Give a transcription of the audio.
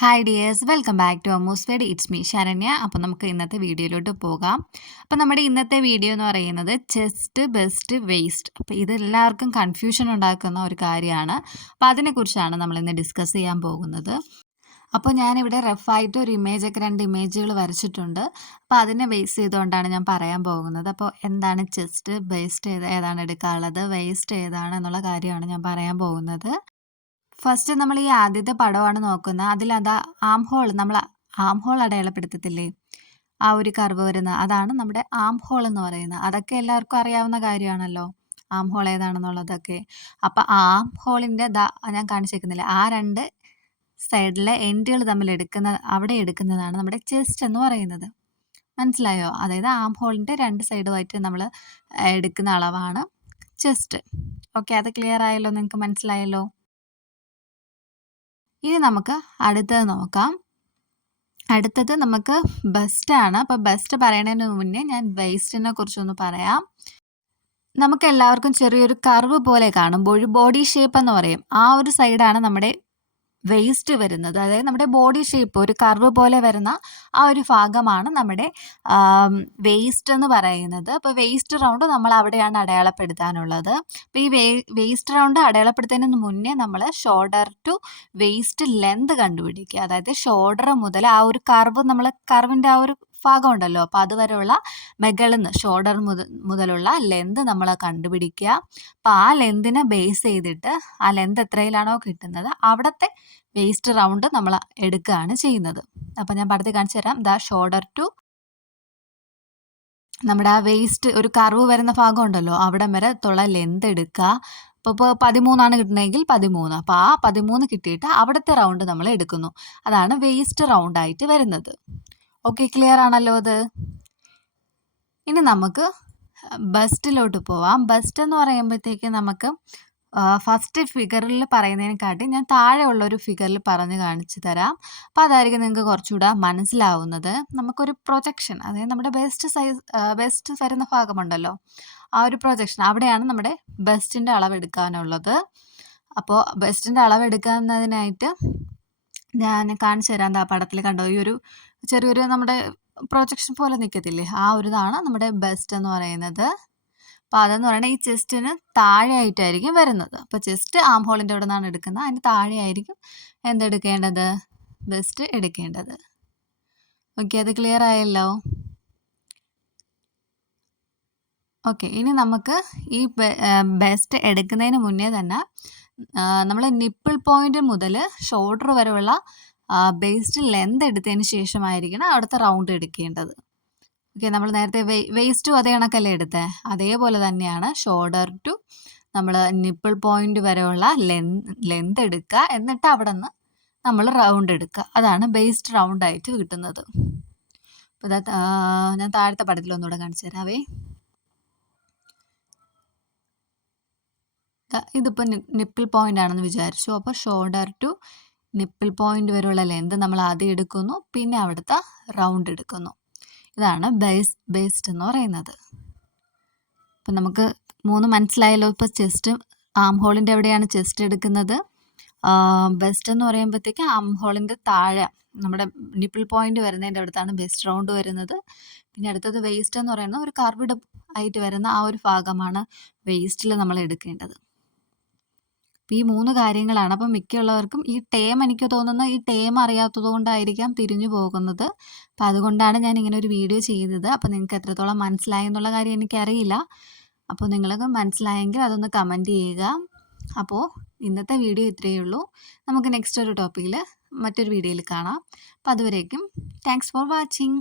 Hi dears welcome back to Ammu's world it's me Saranya അപ്പോൾ നമുക്ക് ഇന്നത്തെ വീഡിയോയിലോട്ട് പോകാം. അപ്പോൾ നമ്മുടെ ഇന്നത്തെ വീഡിയോ എന്ന് പറയുന്നത് ചെസ്റ്റ് ബെസ്റ്റ് വേസ്റ്റ് അപ്പോൾ ഇതെല്ലാവർക്കും കൺഫ്യൂഷൻ ഉണ്ടാക്കുന്ന ഒരു കാര്യമാണ്. അപ്പോൾ അതിനെക്കുറിച്ചാണ് നമ്മൾ ഇന്ന് ഡിസ്കസ് ചെയ്യാൻ പോകുന്നത്. അപ്പോൾ ഞാനിവിടെ റഫായിട്ട് ഒരു ഇമേജൊക്കെ രണ്ട് ഇമേജുകൾ വരച്ചിട്ടുണ്ട്. അപ്പോൾ അതിനെ ബേസ് ചെയ്തുകൊണ്ടാണ് ഞാൻ പറയാൻ പോകുന്നത്. അപ്പോൾ എന്താണ് ചെസ്റ്റ് ബേസ്റ്റ് ഏത് ഏതാണ് എടുക്കാനുള്ളത് വേസ്റ്റ് ഏതാണ് എന്നുള്ള കാര്യമാണ് ഞാൻ പറയാൻ പോകുന്നത്. ഫസ്റ്റ് നമ്മൾ ഈ ആദ്യത്തെ പടമാണ് നോക്കുന്നത്. അതിലതാ ആം ഹോൾ നമ്മൾ ആം ഹോൾ അടയാളപ്പെടുത്തത്തില്ലേ? ആ ഒരു കർവ് വരുന്ന അതാണ് നമ്മുടെ ആം ഹോൾ എന്ന് പറയുന്നത്. അതൊക്കെ എല്ലാവർക്കും അറിയാവുന്ന കാര്യമാണല്ലോ. ആം ഹോൾ ഏതാണെന്നുള്ളതൊക്കെ. അപ്പം ആം ഹോളിന്റെ ദാ ഞാൻ കാണിച്ചേക്കുന്നില്ല? ആ രണ്ട് സൈഡിലെ എൻഡുകൾ തമ്മിൽ എടുക്കുന്ന അവിടെ എടുക്കുന്നതാണ് നമ്മുടെ ചെസ്റ്റ് എന്ന് പറയുന്നത്. മനസ്സിലായോ? അതായത് ആം ഹോളിന്റെ രണ്ട് സൈഡുമായിട്ട് നമ്മൾ എടുക്കുന്ന അളവാണ് ചെസ്റ്റ് ഓക്കെ അത് ക്ലിയർ ആയല്ലോ? നിങ്ങൾക്ക് മനസ്സിലായല്ലോ? ഇനി നമുക്ക് അടുത്തത് നോക്കാം. അടുത്തത് നമുക്ക് ബെസ്റ്റാണ് അപ്പോൾ ബെസ്റ്റ് പറയുന്നതിന് മുന്നേ ഞാൻ വേസ്റ്റിനെ കുറിച്ചൊന്ന് പറയാം. നമുക്ക് എല്ലാവർക്കും ചെറിയൊരു കർവ് പോലെ ഒരു ബോഡി ഷേപ്പ് എന്ന് പറയും. ആ ഒരു സൈഡാണ് നമ്മുടെ വേസ്റ്റ് വരുന്നത്. അതായത് നമ്മുടെ ബോഡി ഷേപ്പ് ഒരു കർവ് പോലെ വരുന്ന ആ ഒരു ഭാഗമാണ് നമ്മുടെ വേസ്റ്റ് എന്ന് പറയുന്നത്. അപ്പോൾ വേസ്റ്റ് റൗണ്ട് നമ്മൾ അവിടെയാണ് അടയാളപ്പെടുത്താനുള്ളത്. അപ്പോൾ ഈ വേസ്റ്റ് റൗണ്ട് അടയാളപ്പെടുത്തുന്നതിന് മുന്നേ നമ്മൾ ഷോൾഡർ ടു വേസ്റ്റ് ലെന്ത് കണ്ടുപിടിക്കുക. അതായത് ഷോൾഡർ മുതൽ ആ ഒരു കർവ് നമ്മൾ കർവിന്റെ ആ ഒരു ഭാഗം ഉണ്ടല്ലോ അപ്പോൾ അതുവരെയുള്ള മുകളിൽ നിന്ന് ഷോൾഡർ മുതൽ മുതലുള്ള ലെന്ത് നമ്മൾ കണ്ടുപിടിക്കുക. അപ്പോൾ ആ ലെന്തിനെ ബേസ് ചെയ്തിട്ട് ആ ലെന്ത് എത്രയിലാണോ കിട്ടുന്നത് അവിടുത്തെ വേസ്റ്റ് റൗണ്ട് നമ്മൾ എടുക്കുകയാണ് ചെയ്യുന്നത്. അപ്പോൾ ഞാൻ പടത്തിൽ കാണിച്ചു തരാം. The shoulder to. നമ്മുടെ ആ വേസ്റ്റ് ഒരു കർവ് വരുന്ന ഭാഗം ഉണ്ടല്ലോ അവിടം വരെ തുള്ള ലെന്ത് എടുക്കുക. അപ്പോൾ ഇപ്പോൾ പതിമൂന്നാണ് കിട്ടണമെങ്കിൽ പതിമൂന്ന്. അപ്പോൾ ആ പതിമൂന്ന് കിട്ടിയിട്ട് അവിടുത്തെ റൗണ്ട് നമ്മൾ എടുക്കുന്നു. അതാണ് വേസ്റ്റ് റൗണ്ട് ആയിട്ട് വരുന്നത്. ഓക്കെ ക്ലിയർ ആണല്ലോ അത്. ഇനി നമുക്ക് ബസ്റ്റിലോട്ട് പോവാം. ബസ്റ്റ് എന്ന് പറയുമ്പോഴത്തേക്ക് നമുക്ക് ഫസ്റ്റ് ഫിഗറിൽ പറയുന്നതിനെക്കാട്ടി ഞാൻ താഴെയുള്ള ഒരു ഫിഗറിൽ പറഞ്ഞ് കാണിച്ചു തരാം. അപ്പോൾ അതായിരിക്കും നിങ്ങൾക്ക് കുറച്ചുകൂടെ മനസ്സിലാവുന്നത്. നമുക്കൊരു പ്രൊജക്ഷൻ അതായത് നമ്മുടെ ബെസ്റ്റ് സൈസ് ബെസ്റ്റ് വരുന്ന ഭാഗമുണ്ടല്ലോ. ആ ഒരു പ്രൊജക്ഷൻ അവിടെയാണ് നമ്മുടെ ബെസ്റ്റിന്റെ അളവെടുക്കാനുള്ളത്. അപ്പോൾ ബെസ്റ്റിന്റെ അളവെടുക്കുന്നതിനായിട്ട് ഞാൻ കാണിച്ചു തരാം. എന്താ പടത്തിൽ കണ്ടോ? ഈ ഒരു ചെറിയൊരു നമ്മുടെ പ്രൊജക്ഷൻ പോലെ നിൽക്കത്തില്ലേ ആ ഒരു ഇതാണ് നമ്മുടെ ബെസ്റ്റ് എന്ന് പറയുന്നത്. അപ്പോൾ അതെന്ന് പറയുന്നത് ഈ ചെസ്റ്റിന് താഴെയായിട്ടായിരിക്കും വരുന്നത്. അപ്പോൾ ചെസ്റ്റ് ആം ഹോളിന്റെ അവിടെ നിന്നാണ് എടുക്കുന്നത്. അതിന് താഴെയായിരിക്കും എന്തെടുക്കേണ്ടത്? ബെസ്റ്റ് എടുക്കേണ്ടത്. ഓക്കെ അത് ക്ലിയർ ആയല്ലോ? ഓക്കെ ഇനി നമുക്ക് ഈ ബെസ്റ്റ് എടുക്കുന്നതിന് മുന്നേ തന്നെ നമ്മൾ നിപ്പിൾ പോയിന്റ് മുതൽ ഷോൾഡർ വരെയുള്ള ബേസ്റ്റ് ലെന്ത് എടുത്തതിന് ശേഷമായിരിക്കണം അവിടുത്തെ റൗണ്ട് എടുക്കേണ്ടത്. ഓക്കെ നമ്മൾ നേരത്തെ വേസ്റ്റും അതേ കണക്കല്ലേ എടുത്തത് അതേപോലെ തന്നെയാണ് ഷോൾഡർ ടു നമ്മൾ നിപ്പിൾ പോയിന്റ് വരെയുള്ള ലെന്ത് ലെന്ത് എടുക്കുക. എന്നിട്ട് അവിടെ നിന്ന് നമ്മൾ റൗണ്ട് എടുക്കുക. അതാണ് ബേസ്ഡ് റൗണ്ട് ആയിട്ട് കിട്ടുന്നത്. അപ്പോൾ ഞാൻ താഴത്തെ പടത്തിൽ ഒന്നുകൂടെ കാണിച്ചു തരാവേ ഇതിപ്പോൾ നിപ്പിൾ പോയിന്റ് ആണെന്ന് വിചാരിച്ചു. അപ്പോൾ ഷോൾഡർ ടു നിപ്പിൾ പോയിന്റ് വരെയുള്ള ലെന്ത് നമ്മൾ ആദ്യം എടുക്കുന്നു പിന്നെ അവിടുത്തെ റൗണ്ട് എടുക്കുന്നു. ഇതാണ് ബേസ് ബേസ്ഡ് എന്ന് പറയുന്നത്. അപ്പം നമുക്ക് മൂന്ന് മനസ്സിലായല്ലോ ഇപ്പോൾ ചെസ്റ്റ് ആം ഹോളിന്റെ എവിടെയാണ് ചെസ്റ്റ് എടുക്കുന്നത്. ബെസ്റ്റ് എന്ന് പറയുമ്പോഴത്തേക്ക് ആം ഹോളിന്റെ താഴെ നമ്മുടെ നിപ്പിൾ പോയിന്റ് വരുന്നതിന്റെ അടുത്താണ് ബെസ്റ്റ് റൗണ്ട് വരുന്നത്. പിന്നെ അടുത്തത് വേസ്റ്റ് എന്ന് പറയുന്നത് ഒരു കർവിഡ് ആയിട്ട് വരുന്ന ആ ഒരു ഭാഗമാണ് വേസ്റ്റിൽ നമ്മൾ എടുക്കേണ്ടത്. ഈ മൂന്ന് കാര്യങ്ങളാണ്. അപ്പം മിക്കുള്ളവർക്കും ഈ ടേം എനിക്ക് തോന്നുന്നു ഈ ടേം അറിയാത്തത് കൊണ്ടായിരിക്കാം തിരിഞ്ഞു പോകുന്നത്. അപ്പം അതുകൊണ്ടാണ് ഞാൻ ഇങ്ങനെ ഒരു വീഡിയോ ചെയ്തത്. അപ്പം നിങ്ങൾക്ക് എത്രത്തോളം മനസ്സിലായി എന്നുള്ള കാര്യം എനിക്കറിയില്ല. അപ്പോൾ നിങ്ങൾക്ക് മനസ്സിലായെങ്കിൽ അതൊന്ന് കമന്റ് ചെയ്യുക. അപ്പോൾ ഇന്നത്തെ വീഡിയോ ഇത്രയേ ഉള്ളൂ. നമുക്ക് നെക്സ്റ്റ് ഒരു ടോപ്പിക്കിൽ മറ്റൊരു വീഡിയോയിൽ കാണാം. അപ്പോൾ അതുവരേക്കും താങ്ക്സ് ഫോർ വാച്ചിങ്